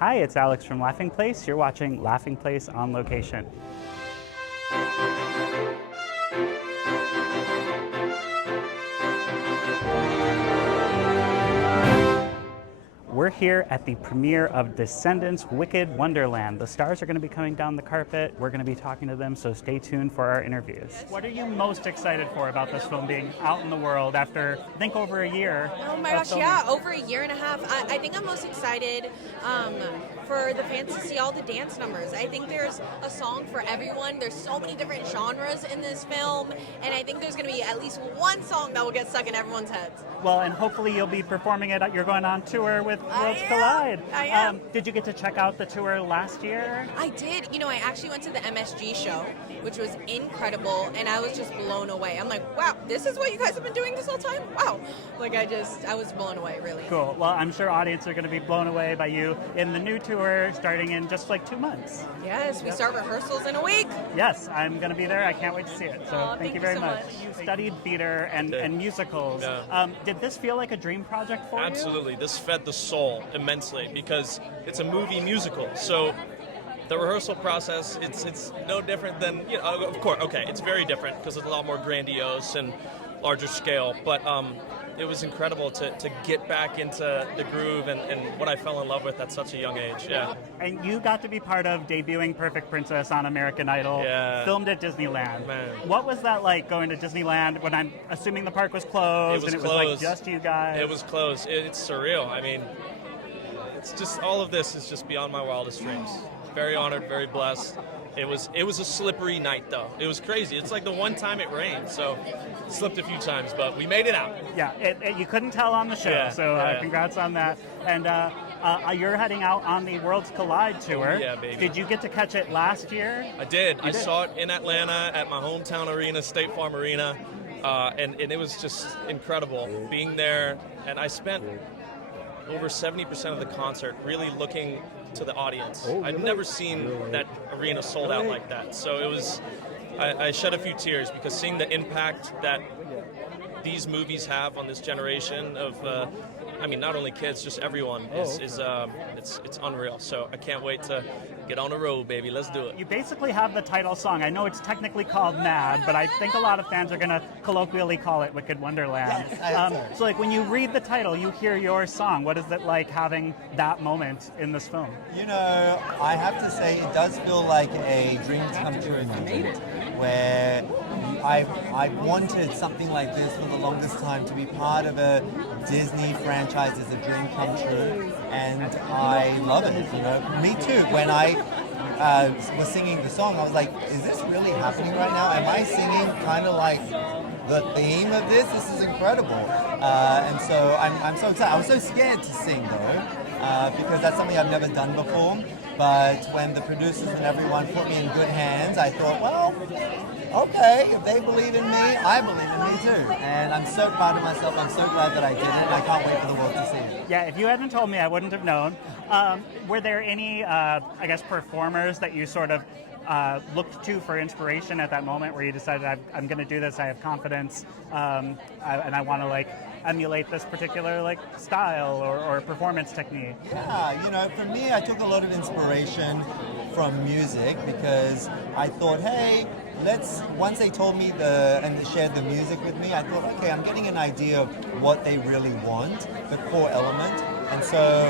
Hi, it's Alex from Laughing Place. You're watching Laughing Place on Location. We're here at the premiere of Descendants' Wicked Wonderland. The stars are going to be coming down the carpet. We're going to be talking to them, so stay tuned for our interviews. What are you most excited for about this film being out in the world after, I think, over a year? Oh my gosh, yeah, over a year and a half. I think I'm most excited for the fans to see all the dance numbers. I think there's a song for everyone. There's so many different genres in this film, and I think there's going to be at least one song that will get stuck in everyone's heads. Well, and hopefully you'll be performing it. You're going on tour with Worlds Collide. I am. Did you get to check out the tour last year? I did. You know, I actually went to the MSG show, which was incredible, and I was just blown away. I'm like, wow, this is what you guys have been doing this whole time? Wow. Like, I was blown away, really. Cool. Well, I'm sure audiences are going to be blown away by you in the new tour starting in just like 2 months. Yes, we start rehearsals in a week. Yes, I'm going to be there. I can't wait to see it. So thank you very so much. You studied theater and musicals. Yeah. Did this feel like a dream project for you? Absolutely. This fed the soul immensely because it's a movie musical. So the rehearsal process, it's no different than, you know, of course, okay, it's very different because it's a lot more grandiose and larger scale, but it was incredible to get back into the groove and what I fell in love with at such a young age, yeah. And you got to be part of debuting Perfect Princess on American Idol, filmed at Disneyland. Man. What was that like going to Disneyland when I'm assuming the park was closed It was and closed. was like just you guys? It was closed. It's surreal. I mean, it's just, all of this is just beyond my wildest dreams. Very honored, very blessed. It was a slippery night, though. It was crazy. It's like the one time it rained, so it slipped a few times, but we made it out. Yeah, you couldn't tell on the show, so congrats on that. And you're heading out on the Worlds Collide tour. Yeah, baby. Did you get to catch it last year? I did. I saw it in Atlanta at my hometown arena, State Farm Arena, and it was just incredible being there. And I spent over 70% of the concert really looking to the audience. I'd never seen that arena sold out like that. So it was, I shed a few tears because seeing the impact that these movies have on this generation of, I mean, not only kids, just everyone it's unreal. So I can't wait to get on the road, baby. Let's do it. You basically have the title song. I know it's technically called Mad, but I think a lot of fans are going to colloquially call it Wicked Wonderland. So like when you read the title, you hear your song. What is it like having that moment in this film? You know, I have to say it does feel like a dream come true moment where I wanted something like this for the longest time, to be part of a Disney franchise is a dream come true, and I love it. You know, me too. When I was singing the song, I was like, is this really happening right now? Am I singing kind of like the theme of this? This is incredible. And so I'm so excited. I was so scared to sing though, because that's something I've never done before. But when the producers and everyone put me in good hands, I thought, well, okay, if they believe in me, I believe in me too. And I'm so proud of myself. I'm so glad that I did it. I can't wait for the world to see it. Yeah, if you hadn't told me, I wouldn't have known. Were there any, I guess, performers that you sort of looked to for inspiration at that moment where you decided, I'm going to do this, I have confidence, and I want to like emulate this particular like style or performance technique? Yeah, you know, for me, I took a lot of inspiration from music because I thought, hey, once they told me and shared the music with me, I thought, okay, I'm getting an idea of what they really want, the core element. And so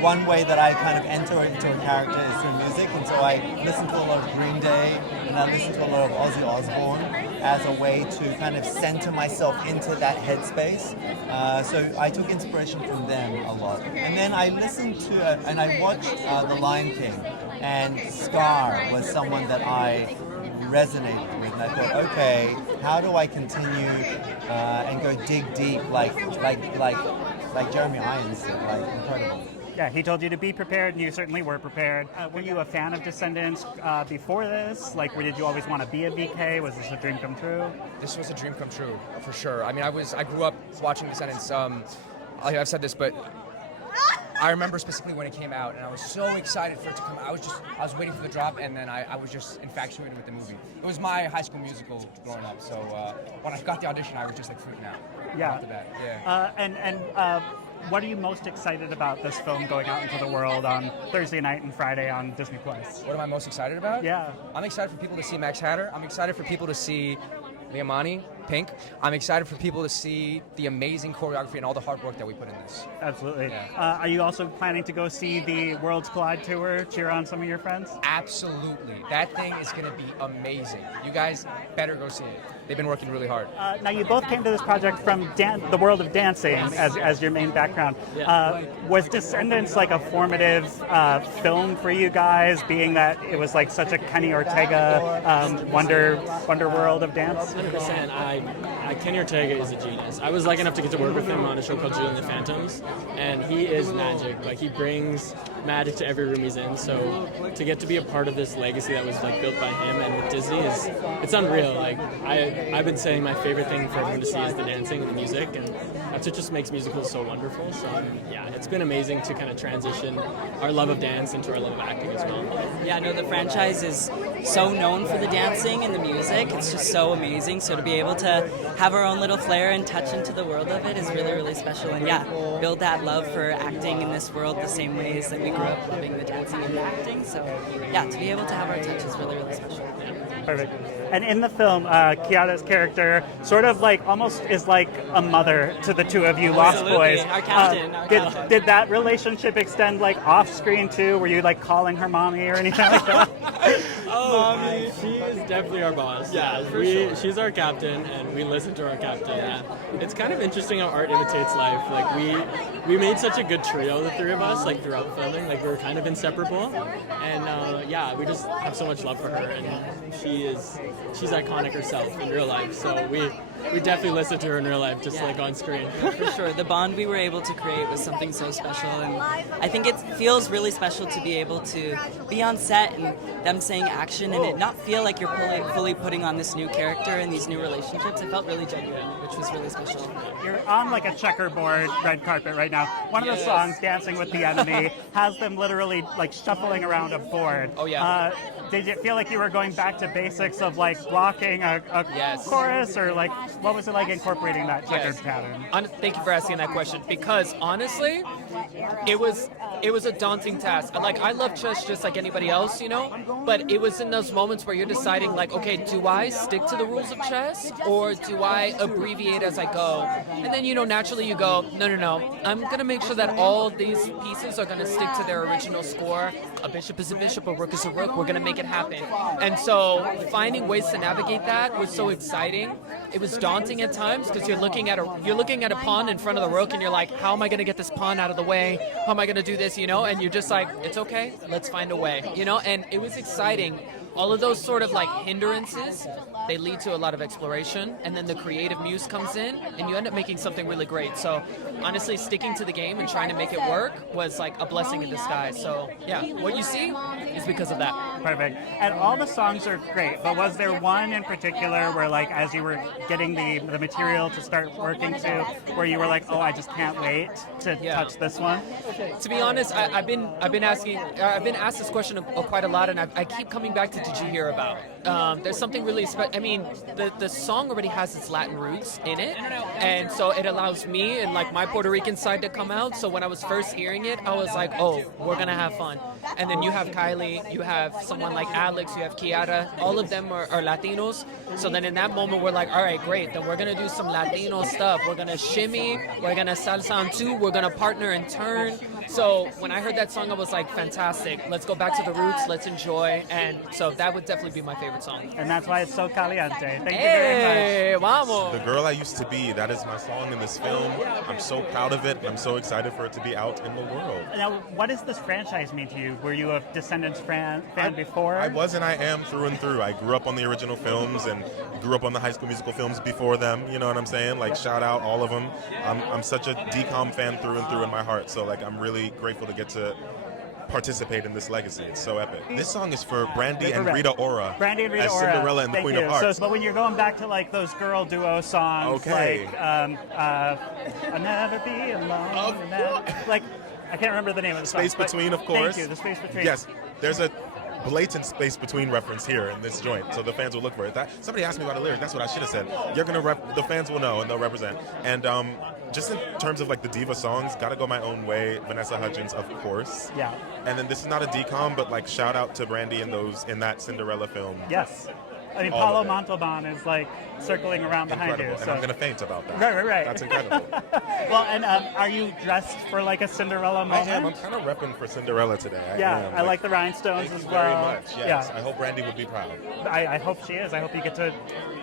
one way that I kind of enter into a character is through music. And so I listen to a lot of Green Day and I listen to a lot of Ozzy Osbourne as a way to kind of center myself into that headspace. So I took inspiration from them a lot. And then I listened to, and I watched The Lion King, and Scar was someone that I resonated with, and I thought, okay, how do I continue and go dig deep like Jeremy Irons did, like incredible. Yeah, he told you to be prepared, and you certainly were prepared. Were you a fan of Descendants before this? Like, did you always want to be a VK? Was this a dream come true? This was a dream come true, for sure. I mean, I grew up watching Descendants. I've said this, but I remember specifically when it came out, and I was so excited for it to come out. I was waiting for the drop, and then I was just infatuated with the movie. It was my high school musical growing up, so when I got the audition, I was just like freaking out. Yeah. After that. Yeah. what are you most excited about this film going out into the world on Thursday night and Friday on Disney Plus? What am I most excited about? Yeah. I'm excited for people to see Max Hatter. I'm excited for people to see Liamani, Pink. I'm excited for people to see the amazing choreography and all the hard work that we put in this. Absolutely. Yeah. Are you also planning to go see the Worlds Collide tour, cheer on some of your friends? Absolutely. That thing is going to be amazing. You guys better go see it. They've been working really hard. Now, you both came to this project from the world of dancing as your main background. Was Descendants like a formative film for you guys, being that it was like such a Kenny Ortega wonder world of dance? 100%. Kenny Ortega is a genius. I was lucky enough to get to work with him on a show called Julie and the Phantoms, and he is magic. Like, he brings magic to every room he's in. So to get to be a part of this legacy that was like built by him and with Disney it's unreal. Like, I've been saying my favorite thing for everyone to see is the dancing and the music, and that's what just makes musicals so wonderful. So yeah, it's been amazing to kind of transition our love of dance into our love of acting as well. Yeah, no, the franchise is so known for the dancing and the music. It's just so amazing. So to be able to have our own little flair and touch into the world of it is really, really special. And yeah, build that love for acting in this world the same ways that we grew up loving the dancing and the acting. So yeah, to be able to have our touch is really, really special. Perfect. And in the film, Kiara's character sort of like almost is like a mother to the two of you Lost Boys. Our captain. Did that relationship extend like off screen too? Were you like calling her mommy or anything like that? Mommy, she is definitely our boss. Yeah, she's our captain, and we listen to our captain. Yeah, it's kind of interesting how art imitates life. Like we made such a good trio, the three of us, like throughout filming. Like we were kind of inseparable, and yeah, we just have so much love for her, and she's iconic herself in real life. So we definitely listen to her in real life, just like on screen. For sure. The bond we were able to create was something so special, and I think it feels really special to be able to be on set and them saying action and it not feel like you're fully putting on this new character and these new relationships. It felt really genuine, which was really special. You're on like a checkerboard red carpet right now. One of the songs, Dancing with the Enemy, has them literally like shuffling around a board. Oh, yeah. Did you feel like you were going back to basics of like blocking a chorus, or like what was it like incorporating that checkered pattern? Thank you for asking that question, because honestly, it was a daunting task. Like, I love chess just like anybody else, you know, but it was in those moments where you're deciding like, okay, do I stick to the rules of chess or do I abbreviate as I go? And then, you know, naturally you go, no, I'm gonna make sure that all these pieces are gonna stick to their original score. A bishop is a bishop, a rook is a rook. We're gonna make it happen. And so finding ways to navigate that was so exciting. It was daunting at times because you're looking at a pawn in front of the rook and you're like, how am I going to get this pawn out of the way? How am I going to do this, you know? And you're just like, it's okay, let's find a way, you know? And it was exciting. All of those sort of like hindrances, they lead to a lot of exploration, and then the creative muse comes in and you end up making something really great. So honestly, sticking to the game and trying to make it work was like a blessing in disguise. So yeah, what you see is because of that. Perfect. And all the songs are great, but was there one in particular where like as you were getting the material to start working to, where you were like, oh, I just can't wait to touch this one? To be honest, I've been asked this question quite a lot, and I keep coming back to Did You Hear About? There's something really special. I mean, the song already has its Latin roots in it, and so it allows me and like my Puerto Rican side to come out. So when I was first hearing it, I was like, oh, we're gonna have fun. And then you have Kylie, you have someone like Alex, you have Kiara, all of them are Latinos. So then in that moment, we're like, all right, great, then we're gonna do some Latino stuff. We're gonna shimmy, we're gonna salsa on two, we're gonna partner and turn. So when I heard that song, I was like, fantastic, let's go back to the roots, let's enjoy. And so that would definitely be my favorite song. And that's why it's so caliente. Thank you very much. Vamos. The Girl I Used to Be, that is my song in this film. I'm so proud of it, and I'm so excited for it to be out in the world. Now, what does this franchise mean to you? Were you a Descendants fan before? I was, and I am through and through. I grew up on the original films and grew up on the High School Musical films before them, you know what I'm saying? Like, shout out all of them. I'm such a DCOM fan through and through in my heart, so like I'm really grateful to get to participate in this legacy. It's so epic. This song is for Brandy and Rita Ora. Brandy and Rita as Ora. Cinderella and the Queen of Hearts. So, but when you're going back to like those girl duo songs, okay. like I'll never be alone. Like I can't remember the name of the song. Space Between, of course. Thank you. The Space Between. Yes, there's a blatant Space Between reference here in this joint, so the fans will look for it. Somebody asked me about the lyric. That's what I should have said. The fans will know and they'll represent. And just in terms of like the diva songs, Gotta Go My Own Way, Vanessa Hudgens, of course. Yeah. And then this is not a DCOM, but like shout out to Brandy in that Cinderella film. Yes. I mean, All Paulo of it. Montalban is like circling around behind Incredible. you. And I'm gonna faint about that. Right. That's incredible. Well, and are you dressed for like a Cinderella I moment? am. I'm kind of repping for Cinderella today. I like the rhinestones Thank as you well. very much. Yes. Yeah. I hope Brandy would be proud. I hope she is. I hope you get to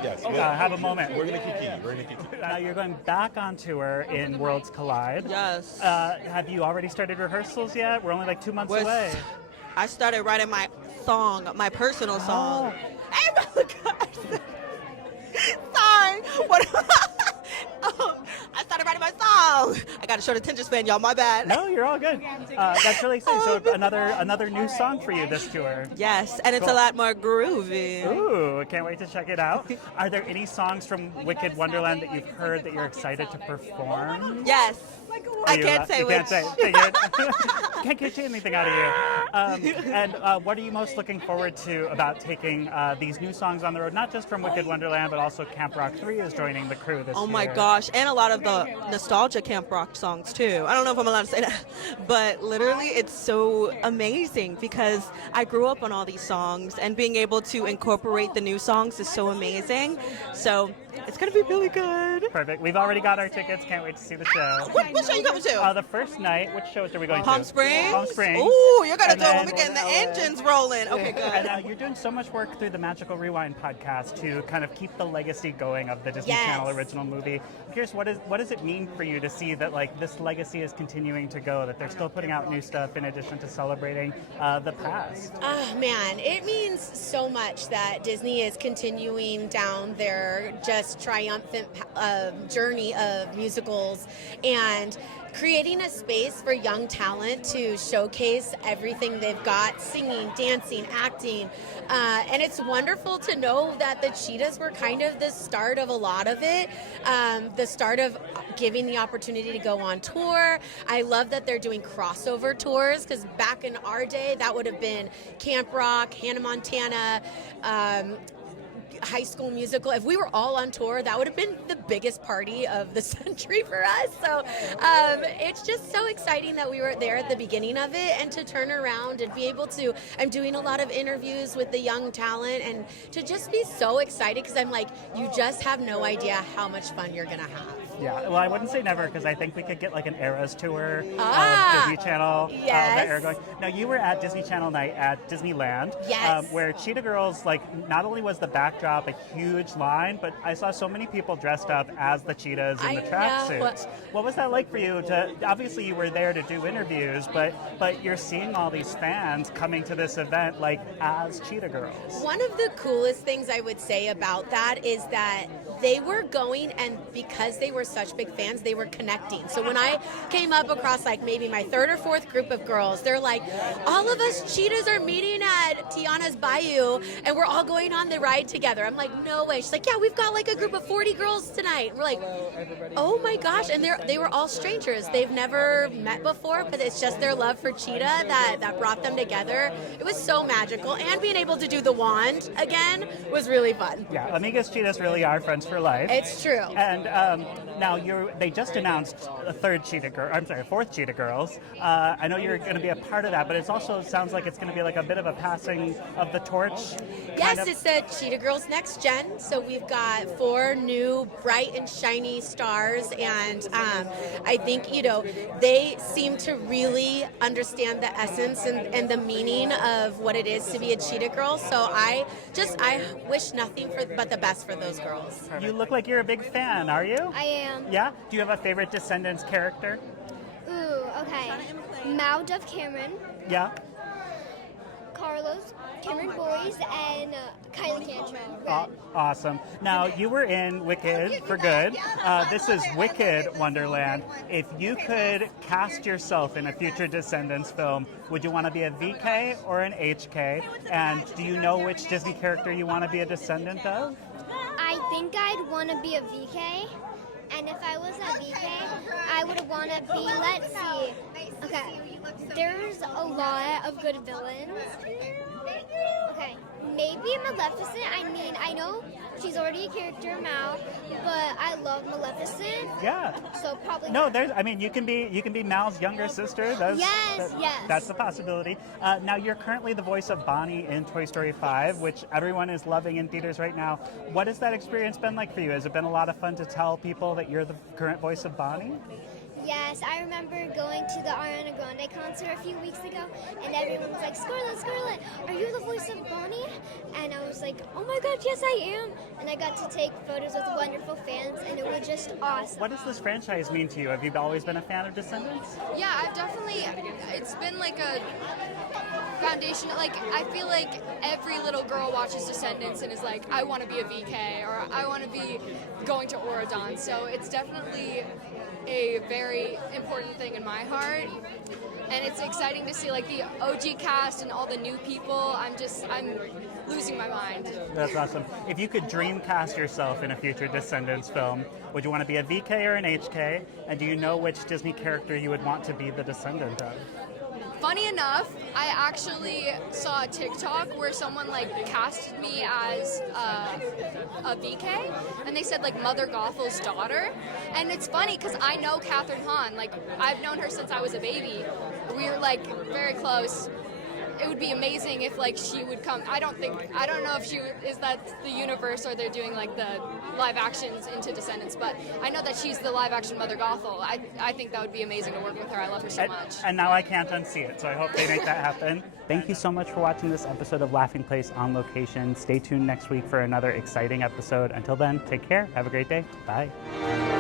Yes. have a moment. We're gonna kiki. We're gonna kiki. Now you're going back on tour in Worlds Collide. Yes. Have you already started rehearsals yet? We're only like 2 months away. I started writing my song, my personal song. Hey, gosh. Sorry. What? I started writing my song. I got a short attention span, y'all. My bad. No, you're all good. That's really exciting. So another new song for you this tour. Yes, and it's Cool. a lot more groovy. Ooh, can't wait to check it out. Are there any songs from Wicked Wonderland that you've heard that you're excited to perform? Yes. I can't say which. Can't say. Figured. Can't get anything out of you. And what are you most looking forward to about taking these new songs on the road? Not just from Wicked Wonderland, but also Camp Rock 3 is joining the crew this year. Oh my gosh, and a lot of the nostalgia Camp Rock songs too. I don't know if I'm allowed to say that, but literally it's so amazing because I grew up on all these songs, and being able to incorporate the new songs is so amazing. So it's gonna be really good. Perfect. We've already got our tickets. Can't wait to see the show. What show you coming to? The first night. Which shows are we going Palm to? Springs? Palm Springs. Ooh, you're gonna And do it when then- we get the engines rolling. Okay, good. And you're doing so much work through the Magical Rewind podcast to kind of keep the legacy going of the Disney Yes. Channel original movie. I'm curious, what does it mean for you to see that like this legacy is continuing to go, that they're still putting out new stuff in addition to celebrating the past? Oh man, it means so much that Disney is continuing down their just triumphant journey of musicals and creating a space for young talent to showcase everything they've got, singing, dancing, acting. And it's wonderful to know that the Cheetahs were kind of the start of a lot of it, the start of giving the opportunity to go on tour. I love that they're doing crossover tours, because back in our day, that would have been Camp Rock, Hannah Montana, High School Musical. If we were all on tour, that would have been the biggest party of the century for us. So it's just so exciting that we were there at the beginning of it, and to turn around and be able to, I'm doing a lot of interviews with the young talent, and to just be so excited, because I'm like, you just have no idea how much fun you're gonna have. Yeah, well, I wouldn't say never, because I think we could get like an Eras tour of Disney Channel. Yes. That era going. Now, you were at Disney Channel night at Disneyland, Yes. where Cheetah Girls, like, not only was the backdrop a huge line, but I saw so many people dressed up as the cheetahs in the I know. tracksuits. What was that like for you? Obviously, you were there to do interviews, but you're seeing all these fans coming to this event like as Cheetah Girls. One of the coolest things I would say about that is that they were going, and because they were such big fans, they were connecting. So when I came up across like maybe my third or fourth group of girls, they're like, all of us cheetahs are meeting at Tiana's Bayou, and we're all going on the ride together. I'm like, no way. She's like, yeah, we've got like a group of 40 girls tonight. And we're like, oh my gosh. And they were all strangers. They've never met before, but it's just their love for Cheetah that brought them together. It was so magical. And being able to do the wand again was really fun. Yeah, Amigas Cheetahs really are friends for life. It's true. And now they just announced a fourth Cheetah Girls. I know you're going to be a part of that, but it also sounds like it's going to be like a bit of a passing of the torch. Yes, it's the Cheetah Girls Next Gen. So we've got 4 new bright and shiny stars, and I think, they seem to really understand the essence and the meaning of what it is to be a Cheetah Girl. So I wish nothing but the best for those girls. You look like you're a big fan, are you? I am. Yeah? Do you have a favorite Descendants character? Ooh, okay. Mao Dove Cameron, Yeah? Carlos, Cameron Boys, and Kylie Cantrell. Awesome. Now, you were in Wicked for Good. This is Wicked Wonderland. If you could cast yourself in a future Descendants film, would you want to be a VK or an HK? And do you know which Disney character you want to be a descendant of? I think I'd want to be a VK. And if I was a VK, I would want to be, let's see. Okay, there's a lot of good villains. Okay, maybe Maleficent. I mean, I know she's already a character Mal, but I love Maleficent. Yeah. So probably No, her. there's. I mean, you can be Mal's younger sister. Yes, yes. That's a possibility. Now you're currently the voice of Bonnie in Toy Story 5, which everyone is loving in theaters right now. What has that experience been like for you? Has it been a lot of fun to tell people that you're the current voice of Bonnie? Yes, I remember going to the Ariana Grande concert a few weeks ago, and everyone was like, Scarlet, are you the voice of Bonnie? And I was like, oh my god, yes I am. And I got to take photos with wonderful fans, and it was just awesome. What does this franchise mean to you? Have you always been a fan of Descendants? Yeah, I've definitely, it's been like a foundation, like I feel like every little girl watches Descendants and is like, I want to be a VK, or I want to be going to Oradon, so it's definitely a very important thing in my heart, and it's exciting to see like the OG cast and all the new people. I'm losing my mind. That's awesome. If you could dream cast yourself in a future Descendants film, would you want to be a VK or an HK? And do you know which Disney character you would want to be the descendant of? Funny enough, I actually saw a TikTok where someone like casted me as a VK, and they said like Mother Gothel's daughter. And it's funny because I know Catherine Hahn. Like I've known her since I was a baby. We were like very close. It would be amazing if like she would come. I don't know if she is that the universe or they're doing like the live actions into Descendants, but I know that she's the live action Mother Gothel. I think that would be amazing to work with her. I love her so much. And now I can't unsee it, so I hope they make that happen. Thank you so much for watching this episode of Laughing Place on Location. Stay tuned next week for another exciting episode. Until then, take care. Have a great day. Bye.